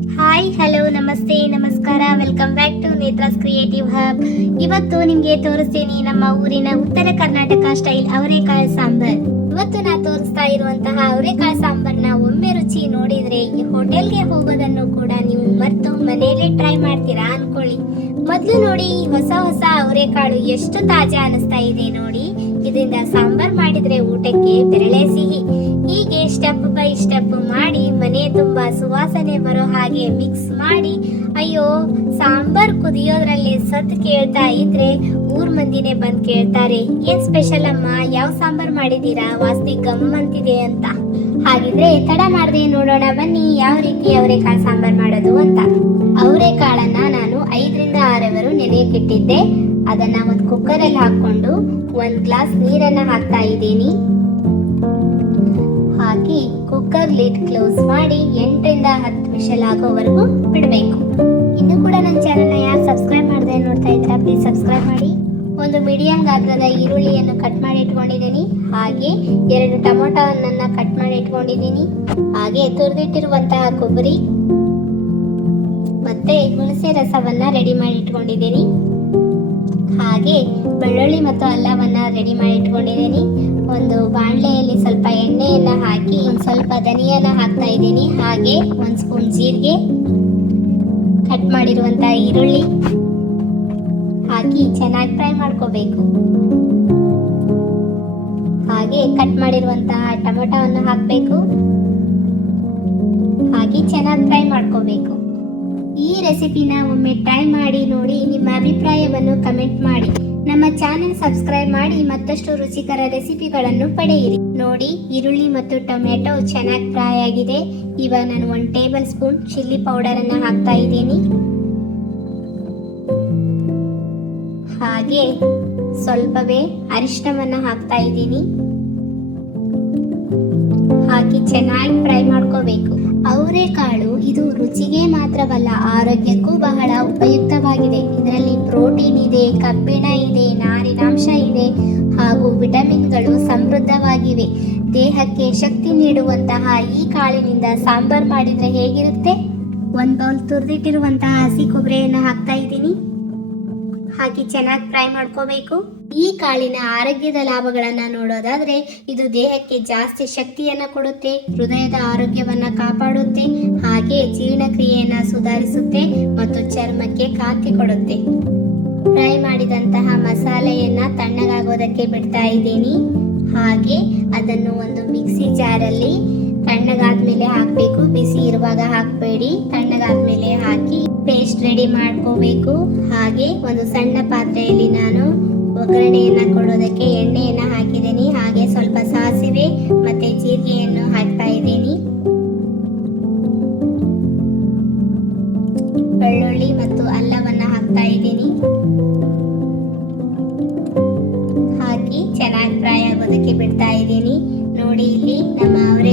Hi hello ನಮಸ್ತೆ, ನಮಸ್ಕಾರ welcome back to Netra's creative hub ಇವತ್ತು ನಿಮ್ಗೆ ತೋರಿಸ್ತೀನಿ ನಮ್ಮ ಊರಿನ ಉತ್ತರ ಕರ್ನಾಟಕ ಸ್ಟೈಲ್ ಅವರೆಕಾಳು ಸಾಂಬಾರ್. ಇವತ್ತು ನಾ ತೋರಿಸ್ತಾ ಇರುವಂತಹ ಅವರೆಕಾಳು ನ ಒಮ್ಮೆ ರುಚಿ ನೋಡಿದ್ರೆ ಈ ಹೋಟೆಲ್ಗೆ ಹೋಗೋದನ್ನು ಕೂಡ ನೀವು ಮರೆತು ಮನೆಯಲ್ಲೇ ಟ್ರೈ ಮಾಡ್ತೀರಾ ಅನ್ಕೊಳ್ಳಿ. ಮೊದಲು ನೋಡಿ ಹೊಸ ಹೊಸ ಅವರೆಕಾಳು ಎಷ್ಟು ತಾಜಾ ಅನಿಸ್ತಾ ಇದೆ ನೋಡಿ. ಇದರಿಂದ ಸಾಂಬಾರ್ ಮಾಡಿದ್ರೆ ಊಟಕ್ಕೆ ಬೆರಳೆ ಸಿಹಿ. ಹೀಗೆ ಸ್ಟೆಪ್ ಬೈ ಸ್ಟೆಪ್ ಮಾಡಿ ಮನೆ ತುಂಬಾ ಸುವಾಸನೆ ಬರೋ ಹಾಗೆ ಮಿಕ್ಸ್ ಮಾಡಿ, ಅಯ್ಯೋ, ಸಾಂಬಾರ್ ಕುದಿಯೋದ್ರಲ್ಲಿ ಸತ್ ಕೇಳ್ತಾ ಇದ್ರೆ ಊರ್ ಮಂದಿನೇ ಬಂದ್ ಕೇಳ್ತಾರೆ, ಏನ್ ಸ್ಪೆಷಲ್ ಅಮ್ಮ? ಯಾವ ಸಾಂಬಾರ್ ಮಾಡಿದೀರಾ ವಾಸ್ತಿ ಗಮ್ ಅಂತಿದೆ ಅಂತ. ಹಾಗಿದ್ರೆ ತಡ ಮಾಡದೆ ನೋಡೋಣ, ಬನ್ನಿ, ಯಾವ ರೀತಿ ಅವರೆಕಾಳು ಸಾಂಬಾರ್ ಮಾಡೋದು ಅಂತ. ಅವರೆಕಾಳನ್ನ ನಾನು ಐದರಿಂದ ಆರವರು ನೆನೆಯಕ್ಕಿಟ್ಟಿದ್ದೆ ಅದನ್ನ ಒಂದು ಕುಕ್ಕರಲ್ಲಿ ಹಾಕೊಂಡು ಒಂದ್ ಗ್ಲಾಸ್ ನೀರನ್ನ ಹಾಕ್ತಾ ಇದ್ದೀನಿ. ಹಾಕಿ ಕುಕ್ಕರ್ ಲಿಡ್ ಕ್ಲೋಸ್ ಮಾಡಿ ಎಂಟರಿಂದ ಹತ್ತು ವಿಷಲ್ ಆಗೋವರೆಗೂ ಬಿಡಬೇಕು. ಇನ್ನು ಕೂಡ ನನ್ನ ಚಾನಲ್ನ ಯಾರು ಸಬ್ಸ್ಕ್ರೈಬ್ ಮಾಡದೆ ನೋಡ್ತಾ ಇದ್ದೀರಾ ಪ್ಲೀಸ್ ಸಬ್ಸ್ಕ್ರೈಬ್ ಮಾಡಿ. ಒಂದು ಮೀಡಿಯಂ ಗಾತ್ರದ ಈರುಳ್ಳಿಯನ್ನು ಕಟ್ ಮಾಡಿ ಇಟ್ಕೊಂಡಿದ್ದೀನಿ. ಹಾಗೆ ಎರಡು ಟೊಮೊಟೊವನ್ನು ಕಟ್ ಮಾಡಿ ಇಟ್ಕೊಂಡಿದ್ದೀನಿ. ಹಾಗೆ ತುರಿದಿಟ್ಟಿರುವಂತಹ ಕೊಬ್ಬರಿ ಮತ್ತೆ ಹುಣಸೆ ರಸವನ್ನ ರೆಡಿ ಮಾಡಿ ಇಟ್ಕೊಂಡಿದ್ದೀನಿ. ಹಾಗೆ ಬೆಳ್ಳುಳ್ಳಿ ಮತ್ತು ಅಲ್ಲವನ್ನ ರೆಡಿ ಮಾಡಿ ಇಟ್ಕೊಂಡಿದ್ದೀನಿ. ಒಂದು ಬಾಣಲೆಯಲ್ಲಿ ಸ್ವಲ್ಪ ಎಣ್ಣೆಯನ್ನ ಹಾಕಿ ಒಂದು ಸ್ವಲ್ಪ ಧನಿಯನ್ನ ಹಾಕ್ತಾ ಇದ್ದೀನಿ. ಹಾಗೆ ಒಂದು ಸ್ಪೂನ್ ಜೀರಿಗೆ ಕಟ್ ಮಾಡಿರುವಂತಹ ಈರುಳ್ಳಿ ಹಾಕಿ ಚೆನ್ನಾಗಿ ಫ್ರೈ ಮಾಡ್ಕೋಬೇಕು. ಹಾಗೆ ಕಟ್ ಮಾಡಿರುವಂತಹ ಟೊಮೊಟೊವನ್ನು ಹಾಕಬೇಕು. ಹಾಗೆ ಚೆನ್ನಾಗಿ ಫ್ರೈ ಮಾಡ್ಕೋಬೇಕು. ಈ ರೆಸಿಪಿನ ಒಮ್ಮೆ ಟ್ರೈ ಮಾಡಿ ನೋಡಿ ನಿಮ್ಮ ಅಭಿಪ್ರಾಯವನ್ನು ಕಮೆಂಟ್ ಮಾಡಿ. ನಮ್ಮ ಚಾನೆಲ್ ಸಬ್ಸ್ಕ್ರೈಬ್ ಮಾಡಿ ಮತ್ತಷ್ಟು ರುಚಿಕರ ರೆಸಿಪಿಗಳನ್ನು ಪಡೆಯಿರಿ. ನೋಡಿ, ಈರುಳ್ಳಿ ಮತ್ತು ಟೊಮೆಟೊ ಚೆನ್ನಾಗಿ ಫ್ರೈ ಆಗಿದೆ. ಇವಾಗ ನಾನು ಒನ್ ಟೇಬಲ್ ಸ್ಪೂನ್ ಚಿಲ್ಲಿ ಪೌಡರನ್ನು ಹಾಕ್ತಾ ಇದ್ದೀನಿ. ಹಾಗೆ ಸ್ವಲ್ಪವೇ ಅರಿಶಿನವನ್ನು ಹಾಕ್ತಾ ಇದ್ದೀನಿ. ಹಾಕಿ ಚೆನ್ನಾಗಿ ಫ್ರೈ ಮಾಡ್ಕೋಬೇಕು. ಅವರೆಕಾಳು ಇದು ರುಚಿಗೆ ಮಾತ್ರವಲ್ಲ, ಆರೋಗ್ಯಕ್ಕೂ ಬಹಳ ಉಪಯುಕ್ತವಾಗಿದೆ. ಇದರಲ್ಲಿ ಪ್ರೋಟೀನ್ ಇದೆ, ಕಬ್ಬಿಣ ಇದೆ, ನಾರಿನಾಂಶ ಇದೆ, ಹಾಗೂ ವಿಟಮಿನ್ಗಳು ಸಮೃದ್ಧವಾಗಿವೆ. ದೇಹಕ್ಕೆ ಶಕ್ತಿ ನೀಡುವಂತಹ ಈ ಕಾಳಿನಿಂದ ಸಾಂಬಾರ್ ಮಾಡಿದರೆ ಹೇಗಿರುತ್ತೆ? ಒಂದು ಬೌಲ್ ತುರಿದಿಟ್ಟಿರುವಂತಹ ಹಸಿ ಕೊಬ್ಬರಿಯನ್ನು ಹಾಕ್ತಾ ಇದ್ದೀನಿ. ಹಾಕಿ ಚೆನ್ನಾಗಿ ಫ್ರೈ ಮಾಡ್ಕೋಬೇಕು. ಈ ಕಾಳಿನ ಆರೋಗ್ಯದ ಲಾಭಗಳನ್ನ ನೋಡೋದಾದ್ರೆ ಇದು ದೇಹಕ್ಕೆ ಜಾಸ್ತಿ ಶಕ್ತಿಯನ್ನ ಕೊಡುತ್ತೆ, ಹೃದಯದ ಆರೋಗ್ಯವನ್ನ ಕಾಪಾಡುತ್ತೆ, ಹಾಗೆ ಜೀರ್ಣಕ್ರಿಯೆಯನ್ನ ಸುಧಾರಿಸುತ್ತೆ ಮತ್ತು ಚರ್ಮಕ್ಕೆ ಕಾಂತಿ ಕೊಡುತ್ತೆ. ಫ್ರೈ ಮಾಡಿದಂತಹ ಮಸಾಲೆಯನ್ನ ತಣ್ಣಗಾಗೋದಕ್ಕೆ ಬಿಡ್ತಾ ಇದ್ದೀನಿ. ಹಾಗೆ ಅದನ್ನು ಒಂದು ಮಿಕ್ಸಿ ಜಾರಲ್ಲಿ ತಣ್ಣಗಾದ್ಮೇಲೆ ಹಾಕಬೇಕು. ಬಿಸಿ ಇರುವಾಗ ಹಾಕಬೇಡಿ. ತಣ್ಣಗಾದ್ಮೇಲೆ ಹಾಕಿ ಪೇಸ್ಟ್ ರೆಡಿ ಮಾಡ್ಕೋಬೇಕು. ಹಾಗೆ ಒಂದು ಸಣ್ಣ ಪಾತ್ರೆಯಲ್ಲಿ ನಾನು ಒಗ್ಗರಣೆಯನ್ನ ಕೊಡೋದಕ್ಕೆ ಎಣ್ಣೆಯನ್ನ ಹಾಕಿದ್ದೀನಿ. ಹಾಗೆ ಸ್ವಲ್ಪ ಸಾಸಿವೆ ಮತ್ತೆ ಜೀರಿಗೆಯನ್ನು ಹಾಕ್ತಾ ಇದ್ದೀನಿ. ಬೆಳ್ಳುಳ್ಳಿ ಮತ್ತು ಅಲ್ಲವನ್ನ ಹಾಕ್ತಾ ಇದ್ದೀನಿ. ಹಾಕಿ ಚೆನ್ನಾಗಿ ಫ್ರೈ ಆಗೋದಕ್ಕೆ ಬಿಡ್ತಾ ಇದ್ದೀನಿ. ನೋಡಿ ಇಲ್ಲಿ ನಮ್ಮ ಎಷ್ಟು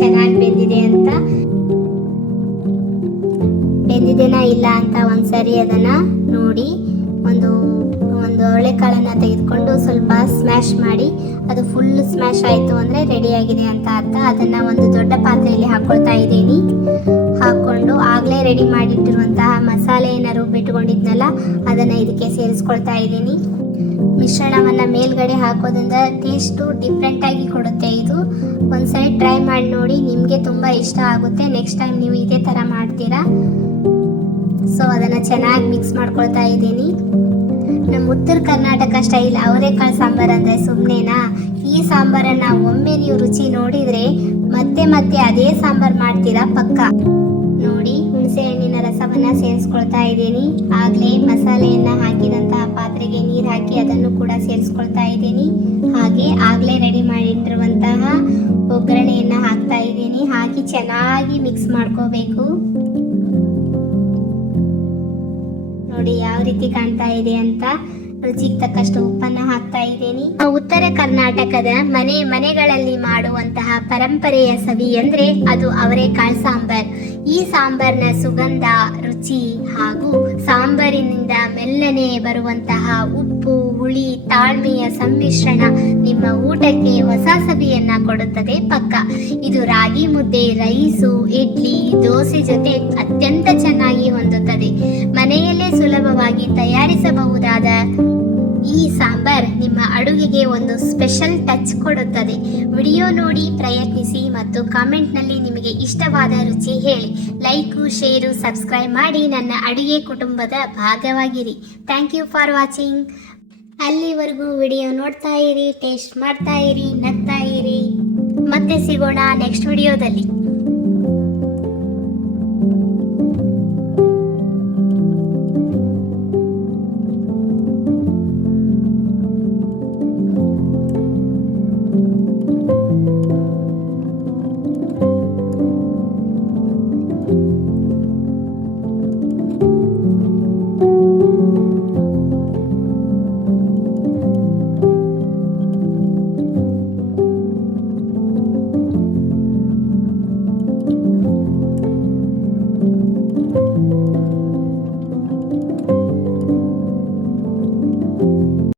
ಚೆನ್ನಾಗಿ ಬೆಂದಿದೆ ಅಂತ. ಬೆಂದಿದೆನಾ ಇಲ್ಲ ಅಂತ ಒಂದ್ಸರಿ ಅದನ್ನ ನೋಡಿ, ಒಂದು ಒಂದು ಅವಳೆಕಾಳನ್ನ ತೆಗೆದುಕೊಂಡು ಸ್ವಲ್ಪ ಸ್ಮ್ಯಾಶ್ ಮಾಡಿ, ಅದು ಫುಲ್ ಸ್ಮ್ಯಾಶ್ ಆಯಿತು ಅಂದರೆ ರೆಡಿ ಆಗಿದೆ ಅಂತ ಅರ್ಥ. ಅದನ್ನು ಒಂದು ದೊಡ್ಡ ಪಾತ್ರೆಯಲ್ಲಿ ಹಾಕ್ಕೊಳ್ತಾ ಇದ್ದೀನಿ. ಹಾಕ್ಕೊಂಡು ಆಗಲೇ ರೆಡಿ ಮಾಡಿಟ್ಟಿರುವಂತಹ ಮಸಾಲೆಯನ್ನು ರುಬ್ಬಿಟ್ಕೊಂಡಿದ್ನಲ್ಲ ಅದನ್ನು ಇದಕ್ಕೆ ಸೇರಿಸ್ಕೊಳ್ತಾ ಇದ್ದೀನಿ. ಮಿಶ್ರಣವನ್ನು ಮೇಲ್ಗಡೆ ಹಾಕೋದ್ರಿಂದ ಟೇಸ್ಟು ಡಿಫ್ರೆಂಟಾಗಿ ಕೊಡುತ್ತೆ. ಇದು ಒಂದ್ಸರಿ ಟ್ರೈ ಮಾಡಿ ನೋಡಿ, ನಿಮಗೆ ತುಂಬ ಇಷ್ಟ ಆಗುತ್ತೆ. ನೆಕ್ಸ್ಟ್ ಟೈಮ್ ನೀವು ಇದೇ ಥರ ಮಾಡ್ತೀರಾ? ಸೊ ಅದನ್ನು ಚೆನ್ನಾಗಿ ಮಿಕ್ಸ್ ಮಾಡ್ಕೊಳ್ತಾ ಇದ್ದೀನಿ. ನಮ್ಮ ಉತ್ತರ ಕರ್ನಾಟಕ ಸ್ಟೈಲ್ ಅವರೆಕಾಳು ಸಾಂಬಾರು ಅಂದರೆ ಸುಮ್ಮನೆನಾ ಈ ಸಾಂಬಾರನ್ನು ಒಮ್ಮೆ ನೀವು ರುಚಿ ನೋಡಿದರೆ ಮತ್ತೆ ಮತ್ತೆ ಅದೇ ಸಾಂಬಾರು ಮಾಡ್ತೀರಾ ಪಕ್ಕ? ನೋಡಿ ಹುಣಸೆ ಹಣ್ಣಿನ ರಸವನ್ನ ಸೇರಿಸ್ಕೊಳ್ತಾ ಇದ್ದೀನಿ. ಆಗ್ಲೇ ಮಸಾಲೆಯನ್ನ ಹಾಕಿದಂತಹ ಪಾತ್ರೆಗೆ ನೀರು ಹಾಕಿ ಅದನ್ನು ಕೂಡ ಸೇರಿಸ್ಕೊಳ್ತಾ ಇದ್ದೀನಿ. ಹಾಗೆ ಆಗ್ಲೇ ರೆಡಿ ಮಾಡಿಟ್ಟಿರುವಂತಹ ಒಗ್ಗರಣೆಯನ್ನ ಹಾಕ್ತಾ ಇದ್ದೀನಿ. ಹಾಕಿ ಚೆನ್ನಾಗಿ ಮಿಕ್ಸ್ ಮಾಡ್ಕೋಬೇಕು. ನೋಡಿ ಯಾವ ರೀತಿ ಕಾಣ್ತಾ ಇದೆ ಅಂತ. ರುಚಿಗೆ ತಕ್ಕಷ್ಟು ಉಪ್ಪನ್ನ ಹಾಕ್ತಾ ಇದ್ದೀನಿ. ಉತ್ತರ ಕರ್ನಾಟಕದ ಮನೆ ಮನೆಗಳಲ್ಲಿ ಮಾಡುವಂತಹ ಪರಂಪರೆಯ ಸವಿ ಅಂದ್ರೆ ಅದು ಅವರೆಕಾಳು ಸಾಂಬಾರ್. ಈ ಸಾಂಬಾರ್ನ ಸುಗಂಧ, ರುಚಿ ಹಾಗೂ ಸಾಂಬಾರಿನಿಂದ ಮೆಲ್ಲನೆ ಬರುವಂತಹ ಉಪ್ಪು, ಹುಳಿ, ತಾಳ್ಮೆಯ ಸಮ್ಮಿಶ್ರಣ ನಿಮ್ಮ ಊಟಕ್ಕೆ ಹೊಸ ಸವಿಯನ್ನ ಕೊಡುತ್ತದೆ ಪಕ್ಕ. ಇದು ರಾಗಿ ಮುದ್ದೆ, ರೈಸು, ಇಡ್ಲಿ, ದೋಸೆ ಜೊತೆ ಅತ್ಯಂತ ಚೆನ್ನಾಗಿ ಹೊಂದುತ್ತದೆ. ಮನೆಯಲ್ಲೇ ಸುಲಭವಾಗಿ ತಯಾರಿಸಬಹುದಾದ ಈ ಸಾಂಬಾರ್ ನಿಮ್ಮ ಅಡುಗೆಗೆ ಒಂದು ಸ್ಪೆಷಲ್ ಟಚ್ ಕೊಡುತ್ತದೆ. ವಿಡಿಯೋ ನೋಡಿ ಪ್ರಯತ್ನಿಸಿ ಮತ್ತು ಕಾಮೆಂಟ್ನಲ್ಲಿ ನಿಮಗೆ ಇಷ್ಟವಾದ ರುಚಿ ಹೇಳಿ. ಲೈಕು ಶೇರು ಸಬ್ಸ್ಕ್ರೈಬ್ ಮಾಡಿ ನನ್ನ ಅಡುಗೆ ಕುಟುಂಬದ ಭಾಗವಾಗಿರಿ. ಥ್ಯಾಂಕ್ ಯು ಫಾರ್ ವಾಚಿಂಗ್ ಅಲ್ಲಿವರೆಗೂ ವಿಡಿಯೋ ನೋಡ್ತಾ ಇರಿ ಟೇಸ್ಟ್ ಮಾಡ್ತಾ ಇರಿ, ನಗ್ತಾ ಇರಿ. ಮತ್ತೆ ಸಿಗೋಣ ನೆಕ್ಸ್ಟ್ ವಿಡಿಯೋದಲ್ಲಿ.